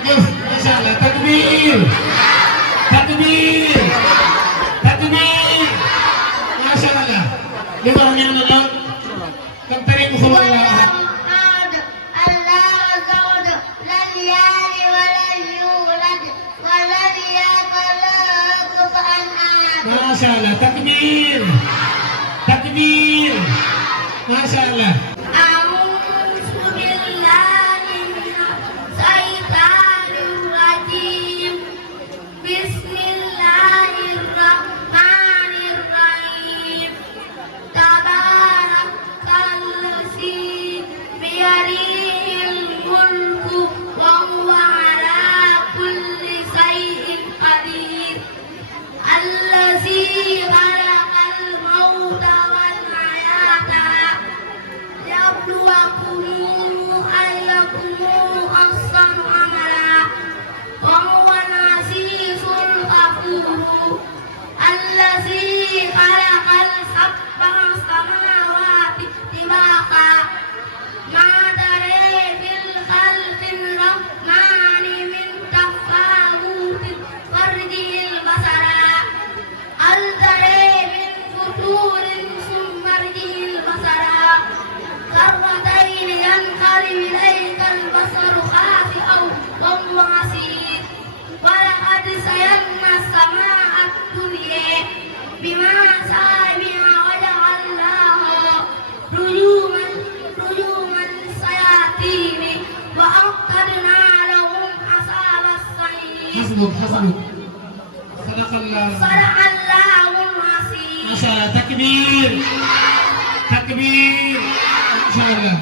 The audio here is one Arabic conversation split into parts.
Jus, Masya Allah, takbir, takbir, takbir, Masya Allah. Di orang yang nonton, kenteri kusulah Allah. Masya Allah, takbir, takbir, Masya Allah. Hasbuk. Sadaqallahul azim. Masya Allah, takbir, takbir, Masya Allah.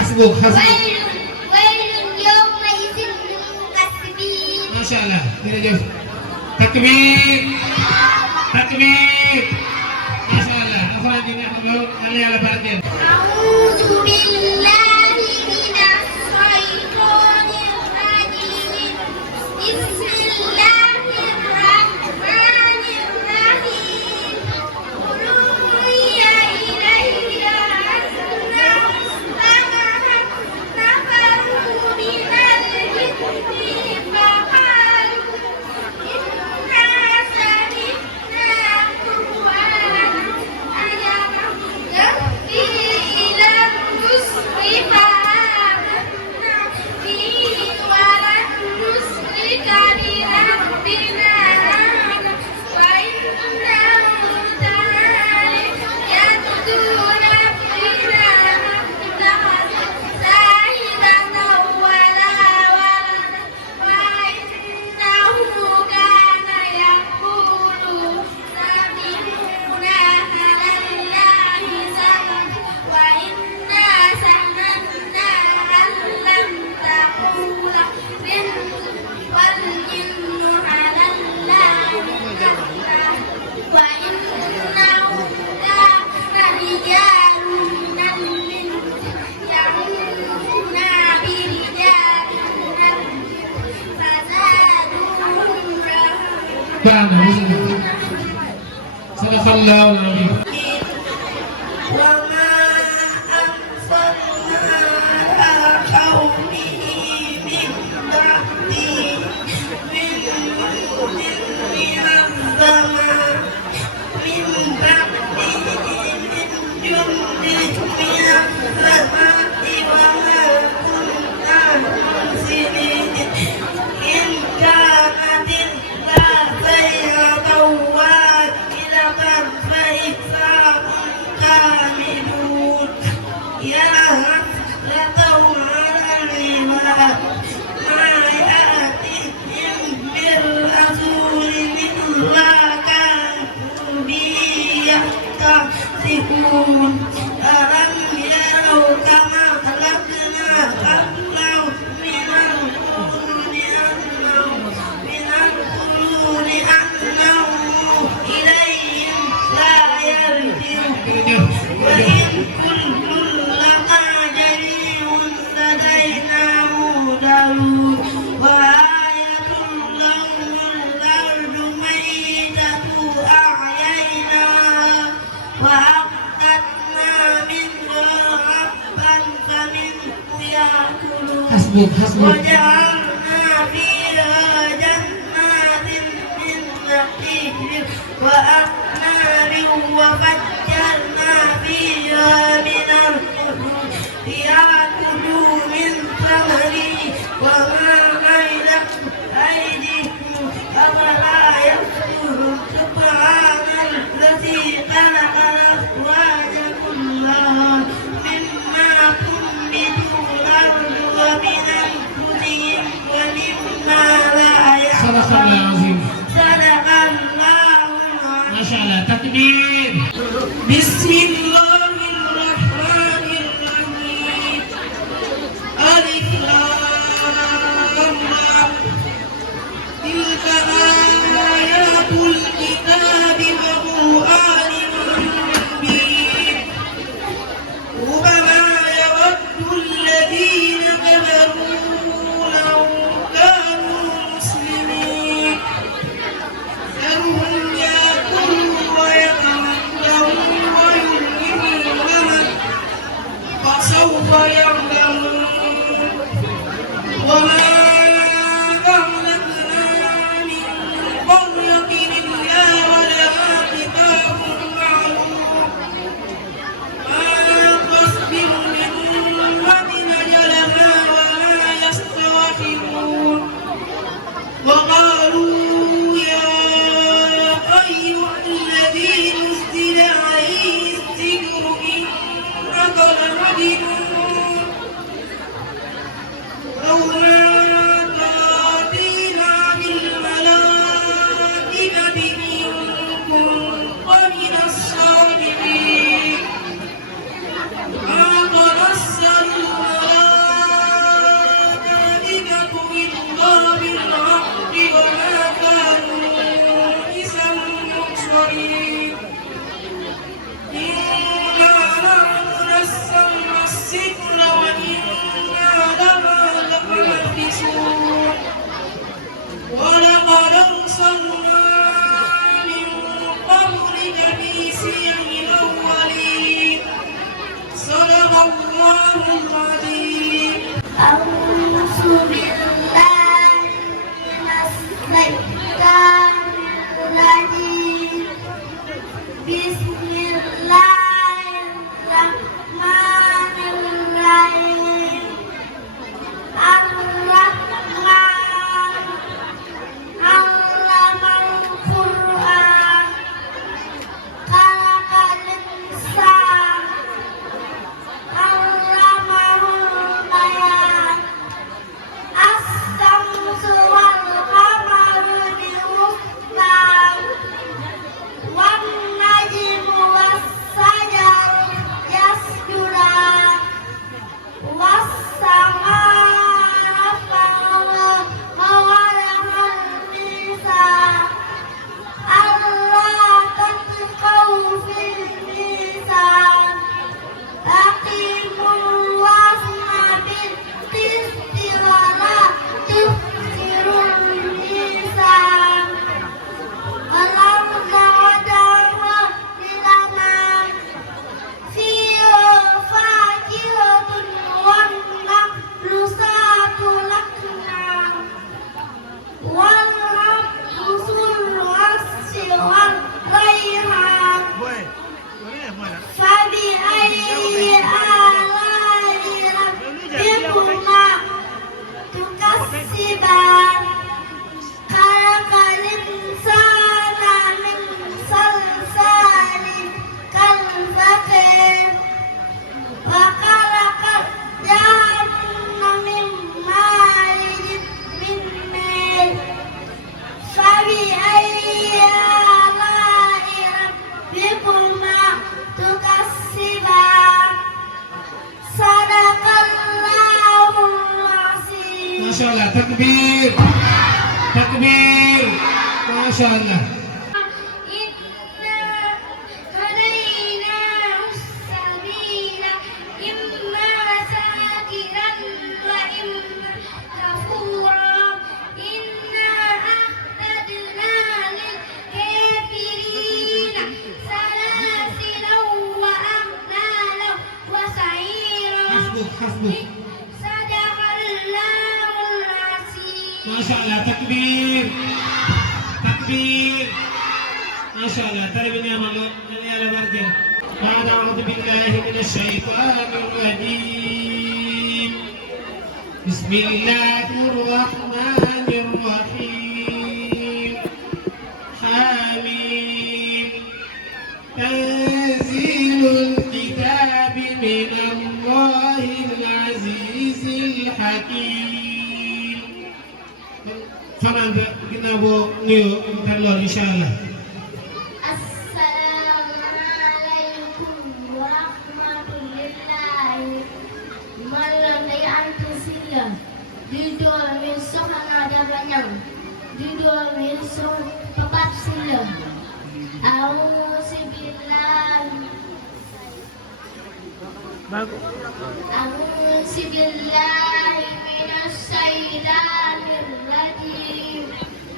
Hasbuk. Masya Allah, tidak jauh. Takbir, takbir. Masya Allah. Apa lagi nak tahu? Kalian ala batin. بأنا صدق الله العظيم. وما أرسلنا على قومه من بعده من جند من السماء وما كنا مرسلين إن كانت إلا سيرة واحدة فإذا هم كاملون يا حسرة على العباد ما يأتيهم من رسول إلا كانوا به يستهزئون ألم يروا كما خلقنا قبلهم من القرون أنهم إليهم لا يرجعون وإن كل لما جميع لدينا مهتدون وآية لهم الأرض ميتة أحييناها وأنبتنا منها حبا فمنه يأكلون وجعلنا فيها جنات من نخيل وأعناب وفجرنا فيها من الأنهار ليأكلوا من ثمره وما عملت أيديهم أفلا يشكرون سبحان الذي خلق الأزواج كلها مما تنبت الأرض ومن أنفسهم ومما لا صدق الله يعلمون العظيم. صدق الله ما شاء الله. تكبير. بسم الله الرحمن الرحيم ألف لام را تلك آيات الكتاب وقرآن مبين ربما يود الذين كفروا لو كانوا مسلمين ذرهم يأكلوا ويتمتعوا شاء الله تكبير تكبير ما شاء الله إنا هديناه السبيل إما شاكرا وإما كفورا إنا أعتدنا للكافرين سلاسلا وأغلالا وسعيرا حسبك حسبك صدق الله العظيم ما شاء الله تكبير تكبير ما شاء الله ترى بني أمالو نلي على بركة بعد أعوذ بالله من الشيطان الرجيم بسم الله الرحمن الرحيم حميم تنزيل الكتاب من الله العزيز الحكيم fanaan ba ginnaaw boo nuyoo tar lool incha allah Assalamualaikum warahmatullahi malam day ante silla di doomi soxna Daba Ñaŋ di doomi Papat Silla أعوذ بالله من الشيطان الرجيم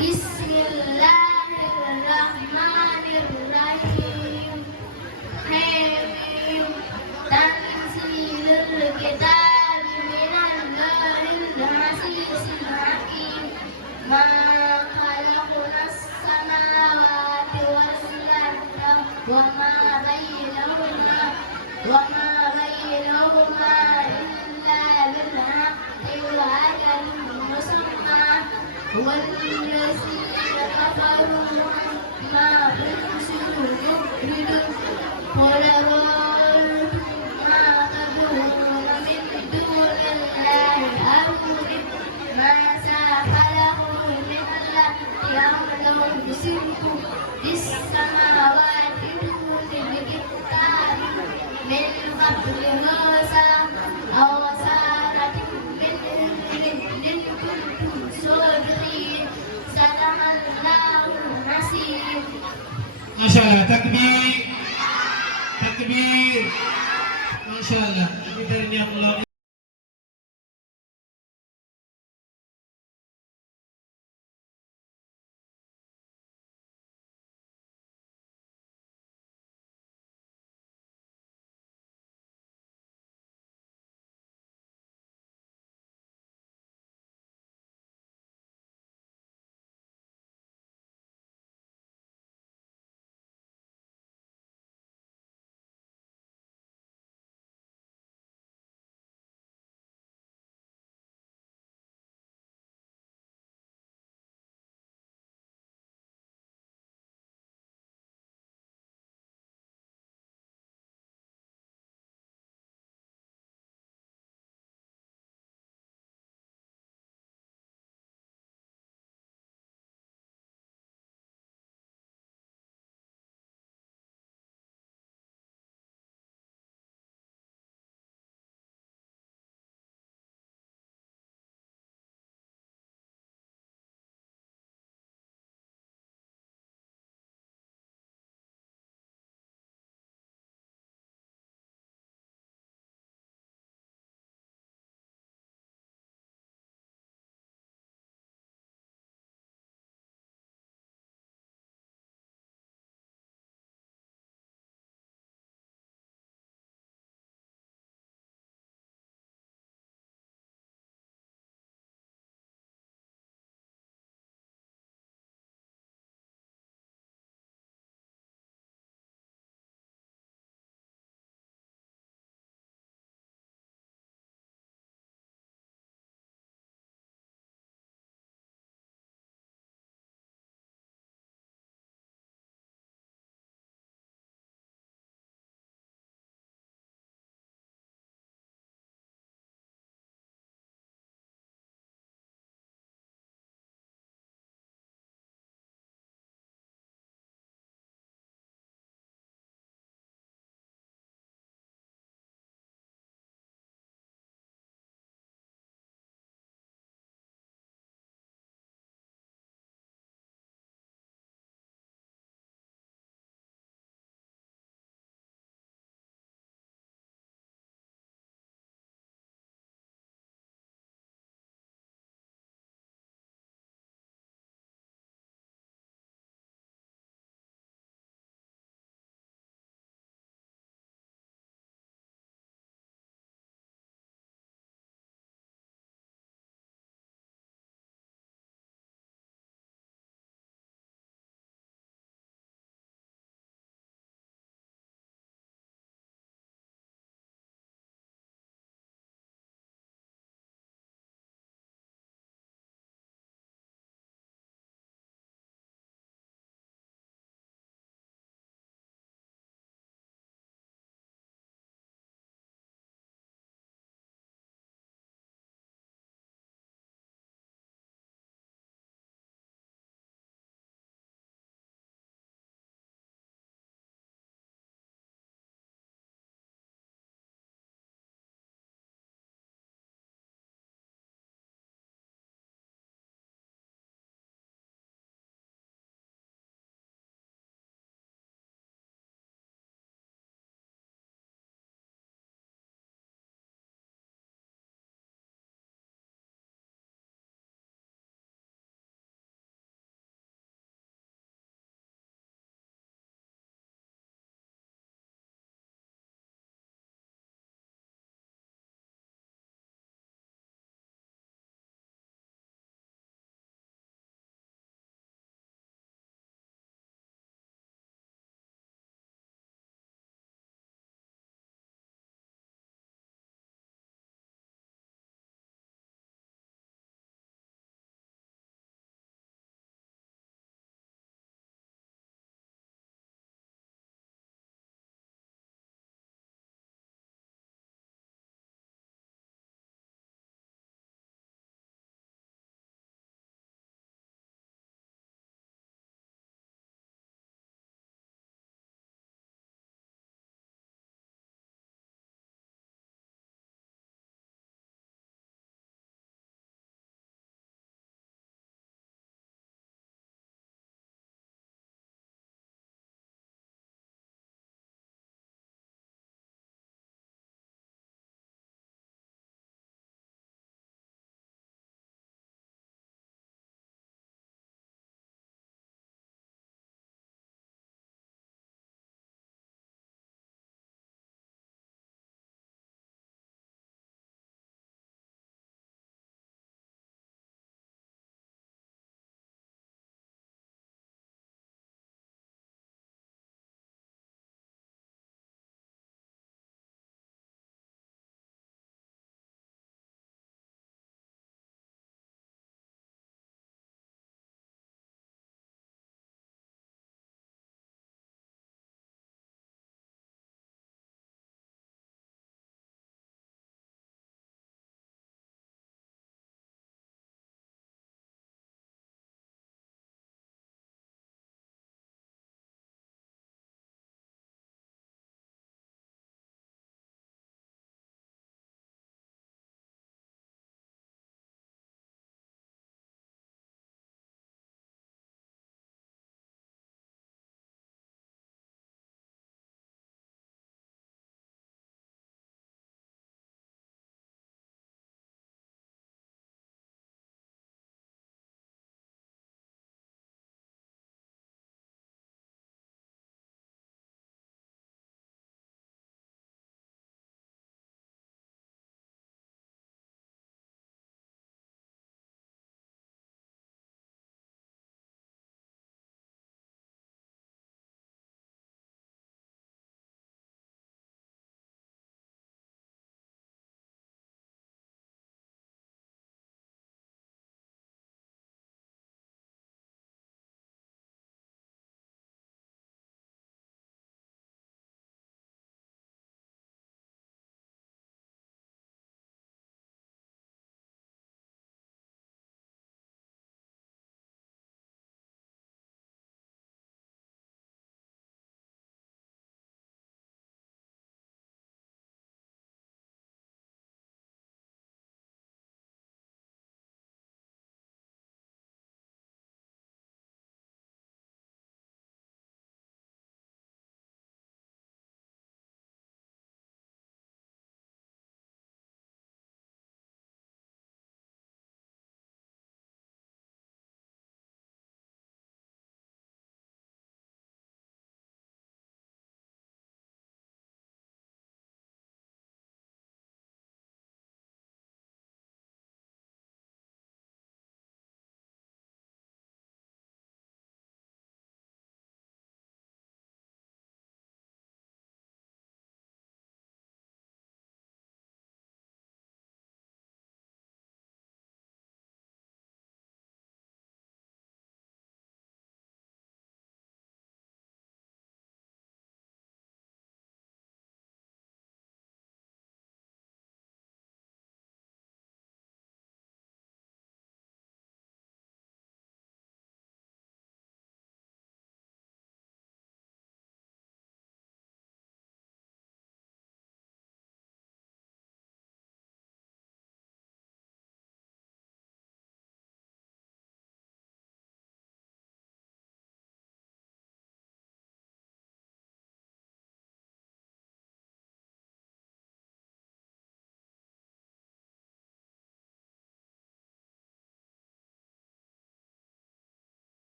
بسم الله الرحمن الرحيم حميم تنزيل الكتاب من الله العزيز الحكيم ما خلقنا السماوات والأرض وما بينهما إلا بالحق وأجل مسمى والذين كفروا ما أرسلوا مبردون قل أرأيتم ما تدعون من دون الله أروني ماذا خلقوا من الأرض أم لهم شرك في السماوات بكتاب من قبل موسى أو أثارة من علم إن كنتم صادقين صدق الله العظيم ما شاء الله تكبير تكبير ما شاء الله kita ini yang